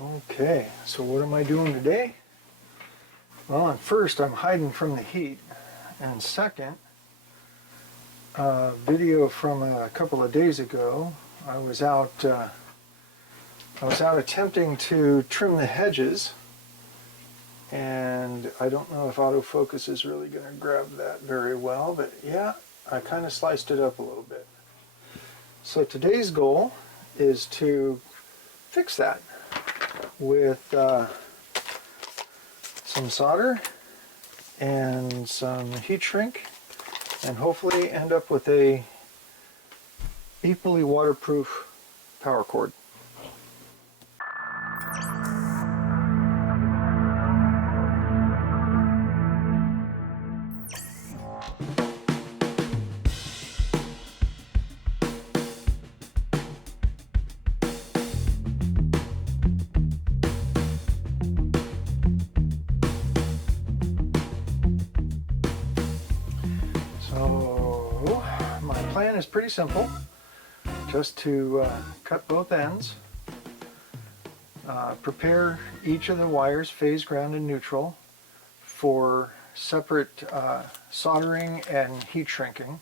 Okay, so what am I doing today? Well, first I'm hiding from the heat, and second, video from a couple of days ago. I was out attempting to trim the hedges, and I don't know if autofocus is really going to grab that very well, but yeah, I kind of sliced it up a little bit. So today's goal is to fix that with some solder and some heat shrink, and hopefully end up with a equally waterproof power cord. So my plan is pretty simple, just to cut both ends, prepare each of the wires, phase, ground, and neutral, for separate soldering and heat shrinking,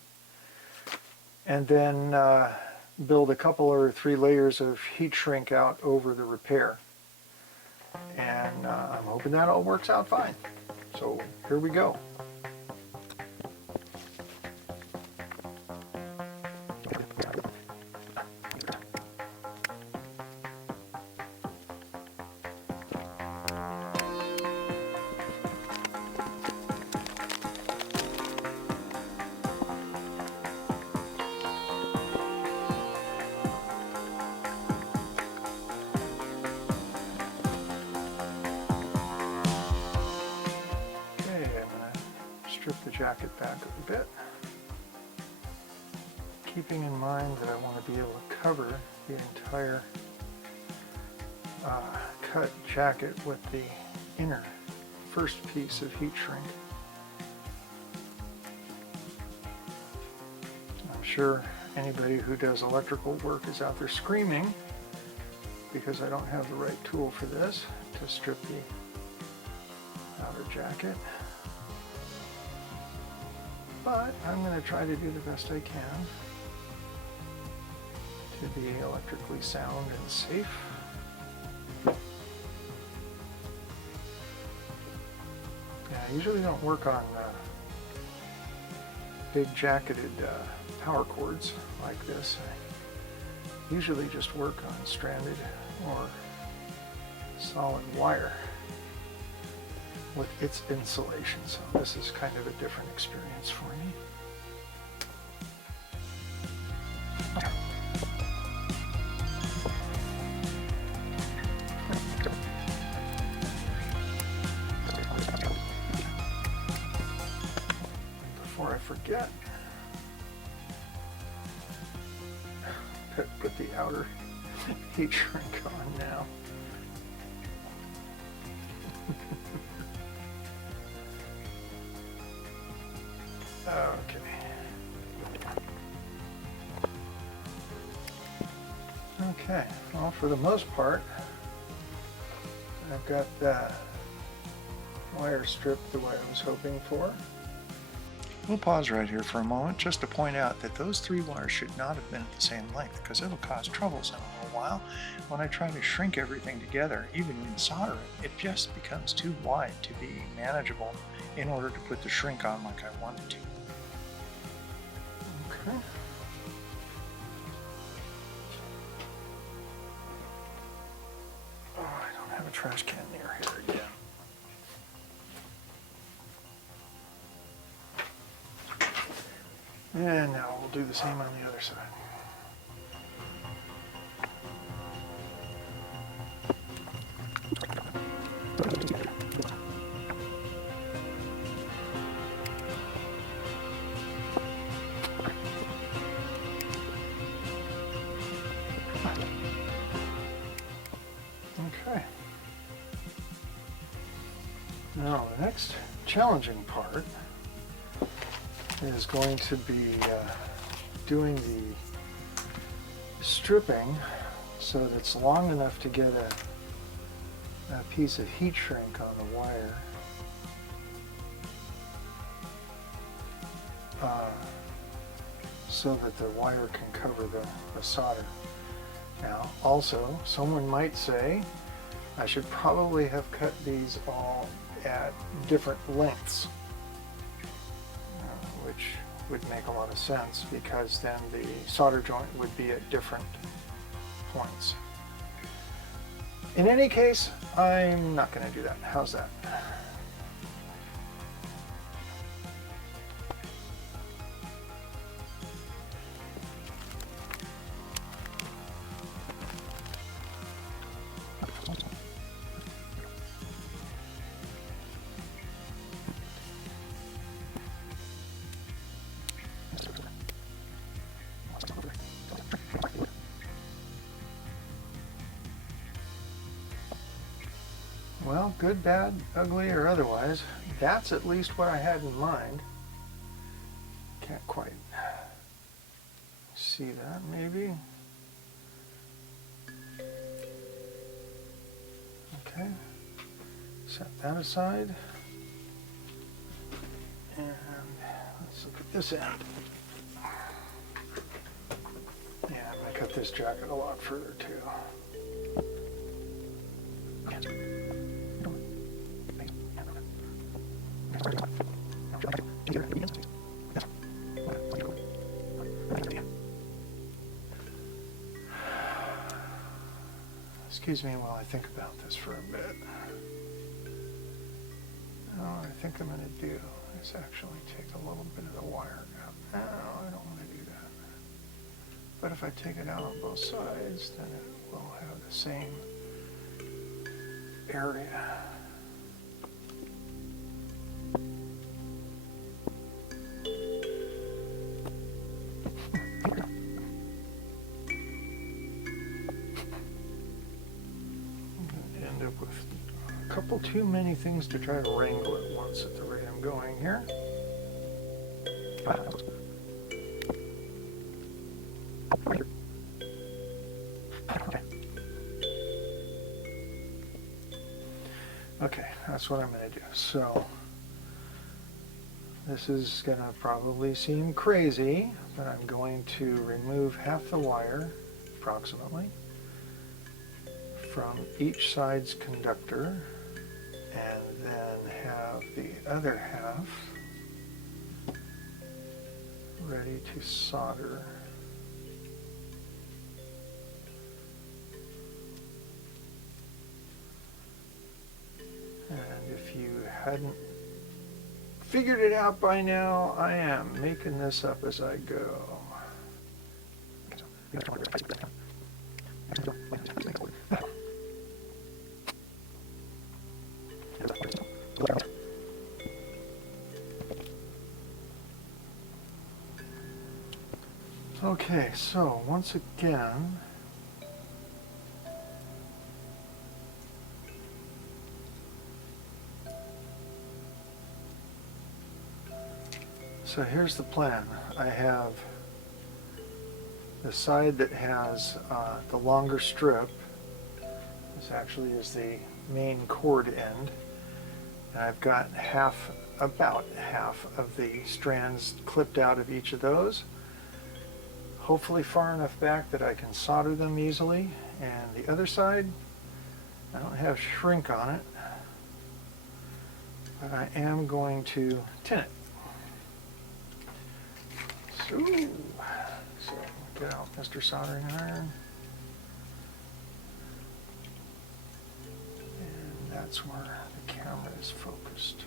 and then build a couple or 3 layers of heat shrink out over the repair. And I'm hoping that all works out fine. So here we go. Strip the jacket back a bit, keeping in mind that I want to be able to cover the entire cut jacket with the inner first piece of heat shrink. I'm sure anybody who does electrical work is out there screaming because I don't have the right tool for this to strip the outer jacket. But I'm going to try to do the best I can to be electrically sound and safe. Yeah, I usually don't work on big jacketed power cords like this. I usually just work on stranded or solid wire with its insulation, so this is kind of a different experience for me. Before I forget, put the outer heat shrink on now. Okay. Okay, well, for the most part, I've got the wire stripped the way I was hoping for. We'll pause right here for a moment just to point out that those 3 wires should not have been at the same length, because it'll cause troubles in a little while. When I try to shrink everything together, even in soldering, it just becomes too wide to be manageable in order to put the shrink on like I wanted to. Okay. Oh, I don't have a trash can near here again. And now we'll do the same on the other side. Okay. Now the next challenging part is going to be doing the stripping so that it's long enough to get a piece of heat shrink on the wire. So that the wire can cover the solder. Now, also, someone might say I should probably have cut these all at different lengths, which would make a lot of sense because then the solder joint would be at different points. In any case, I'm not going to do that. How's that? Well, good, bad, ugly, or otherwise, that's at least what I had in mind. Can't quite see that, maybe. Okay, set that aside. And let's look at this end. Yeah, I'm going to cut this jacket a lot further too. Excuse me while I think about this for a bit. What I think I'm going to do is actually take a little bit of the wire out. No, I don't want to do that. But if I take it out on both sides, then it will have the same area. End up with a couple too many things to try to wrangle at once at the rate I'm going here. Okay, that's what I'm going to do. So this is going to probably seem crazy, but I'm going to remove half the wire, approximately, from each side's conductor, and then have the other half ready to solder. And if you hadn't figured it out by now, I am making this up as I go. Okay, so once again, so here's the plan. I have the side that has the longer strip. This actually is the main cord end. And I've got about half of the strands clipped out of each of those. Hopefully far enough back that I can solder them easily. And the other side, I don't have shrink on it, but I am going to tin it. So get out Mr. Soldering Iron. And that's where the camera is focused.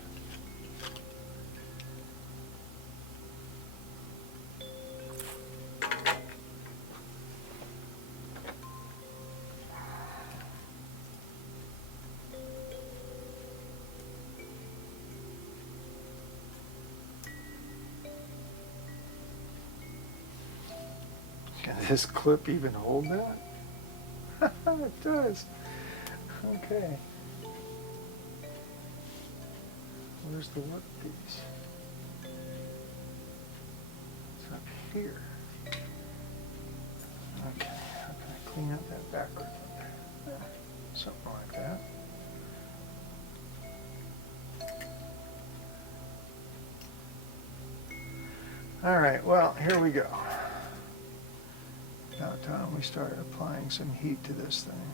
Can this clip even hold that? It does. Okay. Where's the work piece? It's up here. Okay, how can I clean up that backward? Something like that. All right, well, here we go. About time we start applying some heat to this thing.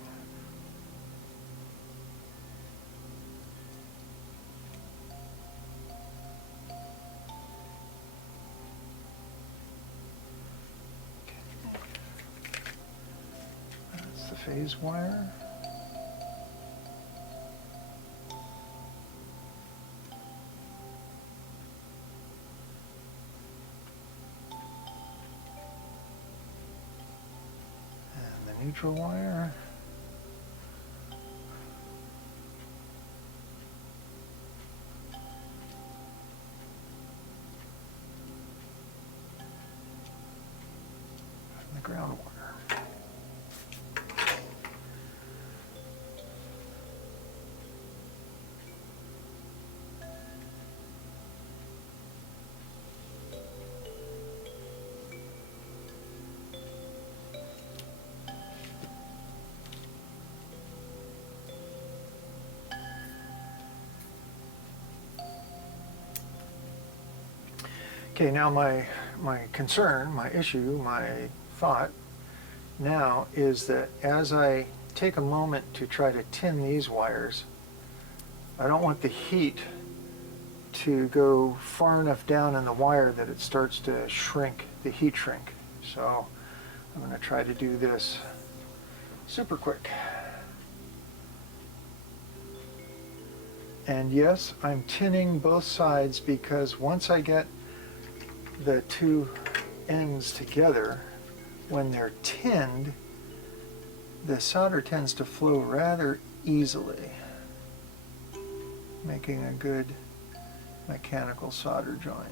That's the phase wire. Neutral wire. And the ground wire. Okay, now my concern, my issue, my thought now is that as I take a moment to try to tin these wires, I don't want the heat to go far enough down in the wire that it starts to shrink, the heat shrink. So I'm going to try to do this super quick. And yes, I'm tinning both sides because once I get the two ends together, when they're tinned, the solder tends to flow rather easily, making a good mechanical solder joint.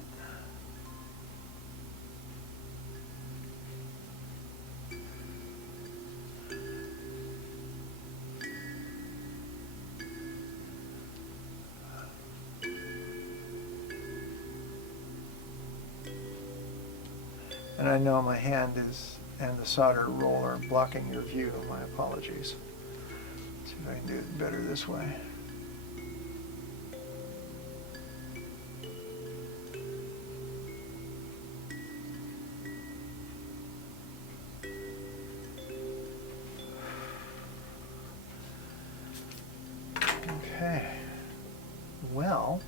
And I know my hand is, and the solder roller blocking your view. My apologies. Let's see if I can do it better this way. Okay. Well,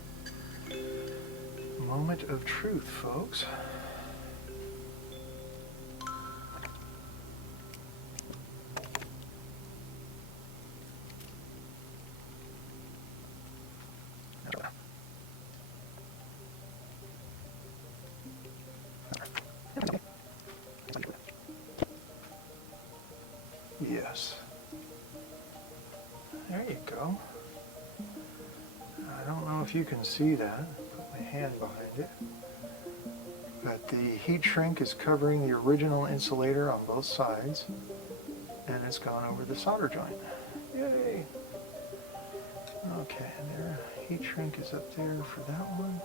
moment of truth, folks. Yes. There you go. I don't know if you can see that. Put my hand behind it. But the heat shrink is covering the original insulator on both sides, and it's gone over the solder joint. Yay! Okay, there. Heat shrink is up there for that one.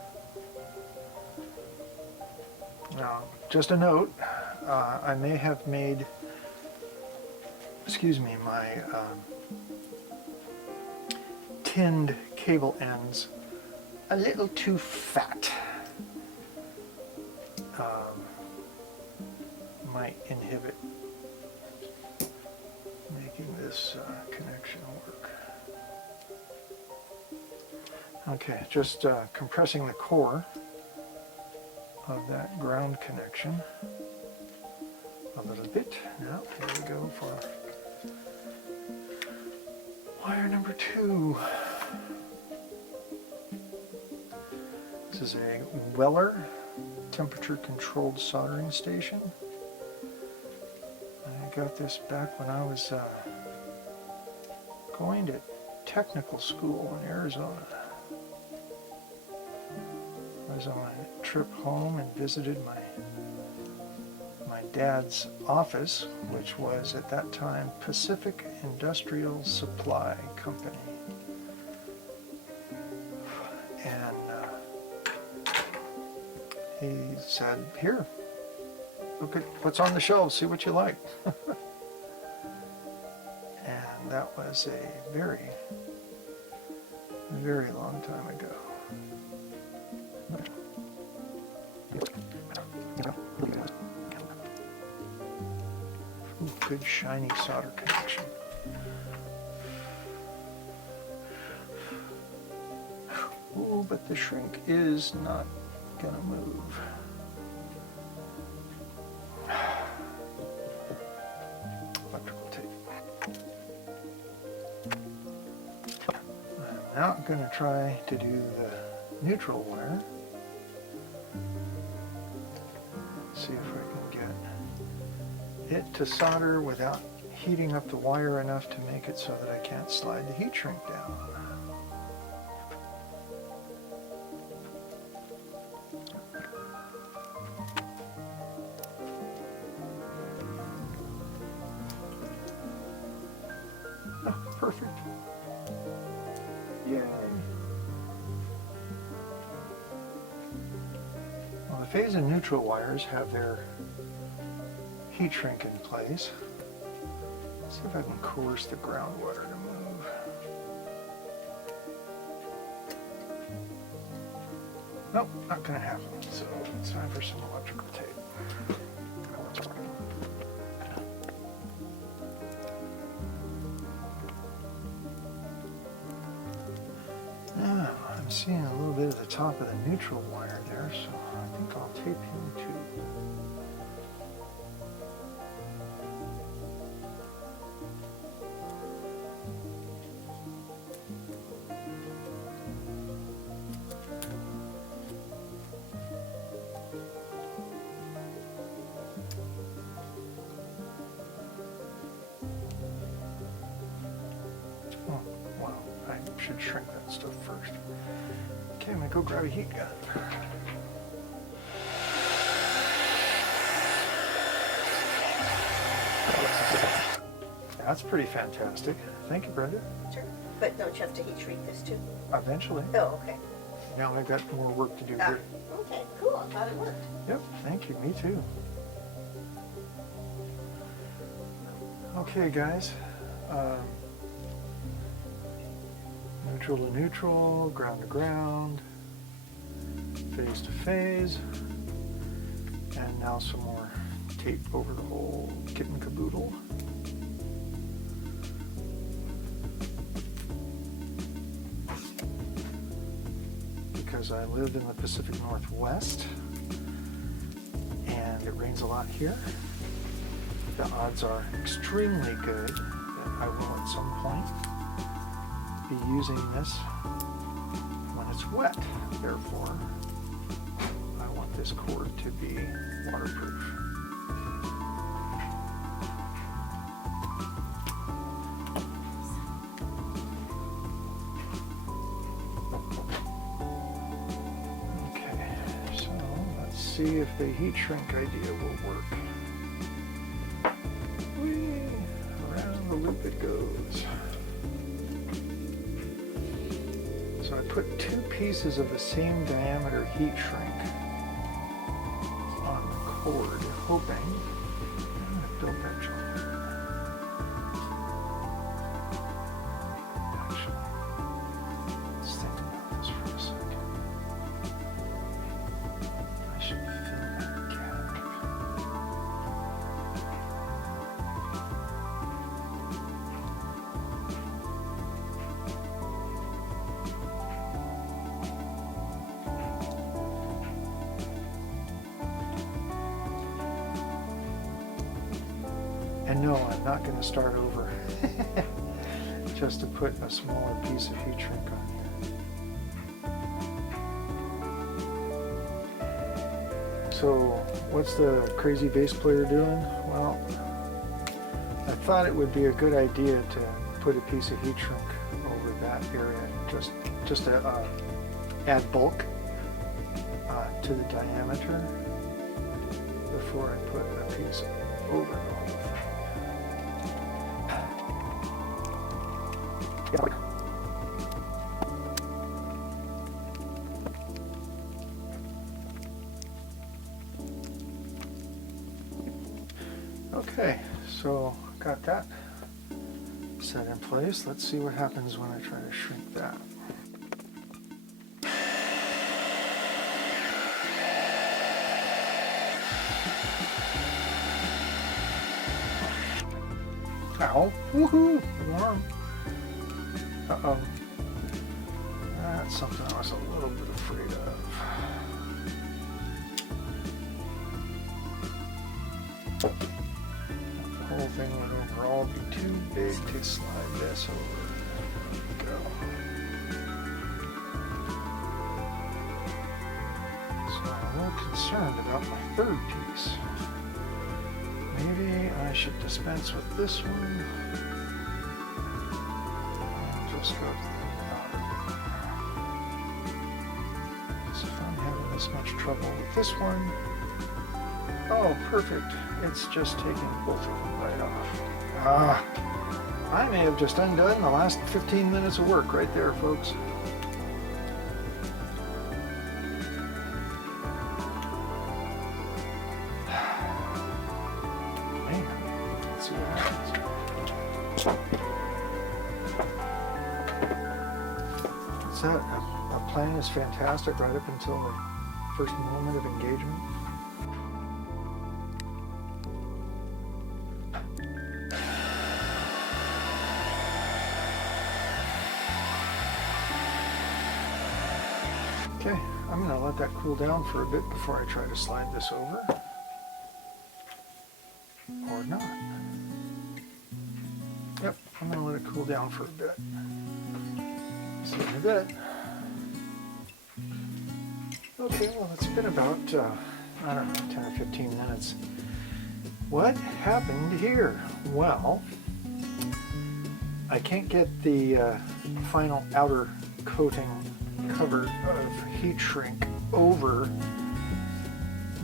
Now, just a note, I may have made, excuse me, my tinned cable ends a little too fat. Might inhibit making this connection work. Okay, just compressing the core of that ground connection a little bit. Now, here we go for wire number 2. This is a Weller temperature controlled soldering station. I got this back when I was going to technical school in Arizona. I was on a trip home and visited my dad's office, which was at that time Pacific Industrial Supply Company. And he said, "Here, look at what's on the shelves, see what you like." And that was a very, very long time ago. good shiny solder connection. Ooh, but the shrink is not gonna move. Electrical tape. I'm now gonna try to do the neutral wire. See if I can get it to solder without heating up the wire enough to make it so that I can't slide the heat shrink down. Oh, perfect. Yay. Well, the phase and neutral wires have their heat shrink in place. Let's see if I can coerce the groundwater to move. Nope, not gonna happen. So it's time for some electrical tape. Now, I'm seeing a little bit of the top of the neutral wire there, so I think I'll tape him too. Oh, wow, I should shrink that stuff first. Okay, I'm gonna go grab a heat gun. That's pretty fantastic. Thank you, Brenda. Sure. But don't you have to heat shrink this too? Eventually. Oh, okay. Now I've got more work to do Ah, here. okay, cool. I thought it worked. Yep, thank you. Me too. Okay, guys. Neutral to neutral, ground to ground, phase to phase, and now some more tape over the whole kit and caboodle. Because I live in the Pacific Northwest and it rains a lot here, the odds are extremely good that I will at some point be using this when it's wet. Therefore, I want this cord to be waterproof. Okay, so let's see if the heat shrink idea will work. Whee! Around the loop it goes. So I put two pieces of the same diameter heat shrink on the cord, hoping I'm going to build that joint. Actually, let's think about this for a second. I should fill that gap. And no, I'm not going to start over just to put a smaller piece of heat shrink on here. So what's the crazy bass player doing? Well, I thought it would be a good idea to put a piece of heat shrink over that area, just to add bulk to the diameter before I put a piece over the whole thing. Okay, so got that set in place. Let's see what happens when I try to shrink that. Ow. Woohoo! Warm. Uh-oh. That's something I was a little bit afraid of. The whole thing would overall be too big to slide this over. There we go. So I'm a little concerned about my third piece. Maybe I should dispense with this one. And just go to the bottom. Because if I'm having this much trouble with this one, oh, perfect. It's just taking both of them right off. Ah, I may have just undone the last 15 minutes of work right there, folks. Man, let's see what happens. That a plan is fantastic right up until the first moment of engagement. Okay, I'm going to let that cool down for a bit before I try to slide this over. Or not. Yep, I'm going to let it cool down for a bit. See you in a bit. Okay, well, it's been about, I don't know, 10 or 15 minutes. What happened here? Well, I can't get the final outer coating cover of heat shrink over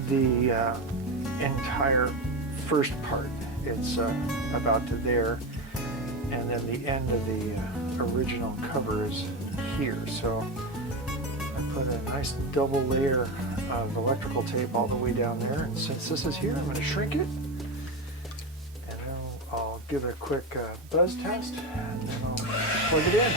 the entire first part. It's about to there, and then the end of the original cover is here. So I put a nice double layer of electrical tape all the way down there, and since this is here, I'm going to shrink it, and then I'll give it a quick buzz test, and then I'll plug it in.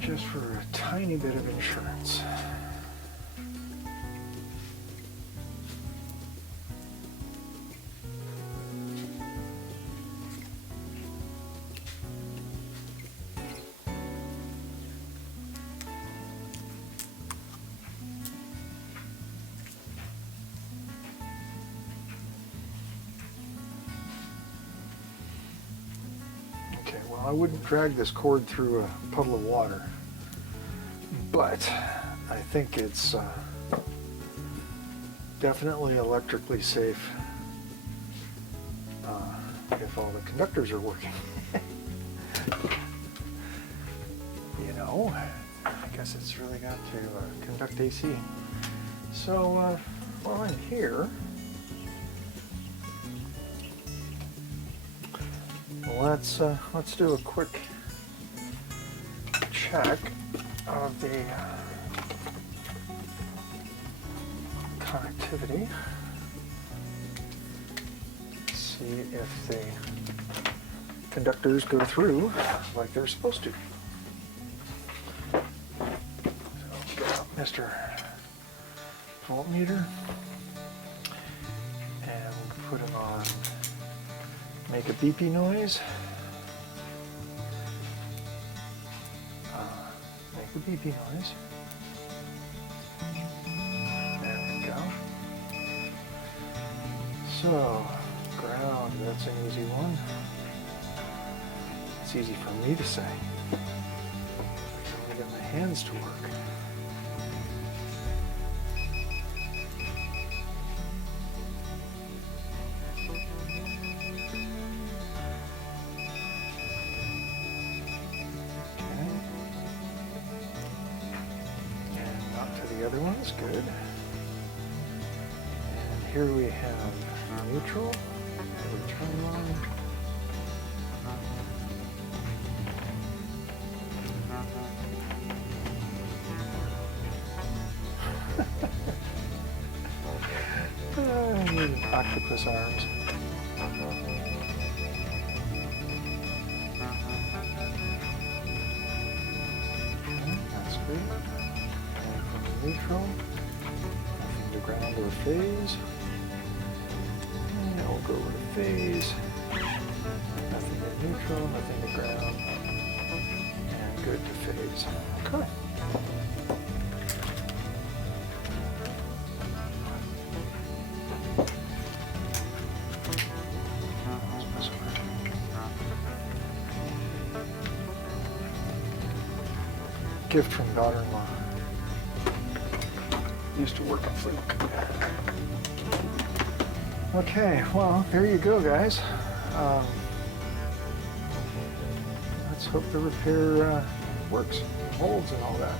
Just for a tiny bit of insurance. Okay, well, I wouldn't drag this cord through a puddle of water, but I think it's definitely electrically safe if all the conductors are working. You know, I guess it's really got to conduct AC. So while I'm here, let's do a quick check of the connectivity. See if the conductors go through like they're supposed to. So get out Mr. Voltmeter and put it on make a beepy noise. Make a beepy noise. There we go. So, ground, that's an easy one. It's easy for me to say. I only get my hands to work. The other one's good. And here we have neutral. Turn on. I need octopus arms. Okay, that's good. And from the neutral, nothing to ground or phase. And we'll go over to phase. Nothing to neutral, nothing to ground. And good to phase. Okay. Gift from daughter-in-law. Used to work at Fluke. Okay, well, there you go, guys. Let's hope the repair works, holds, and all that.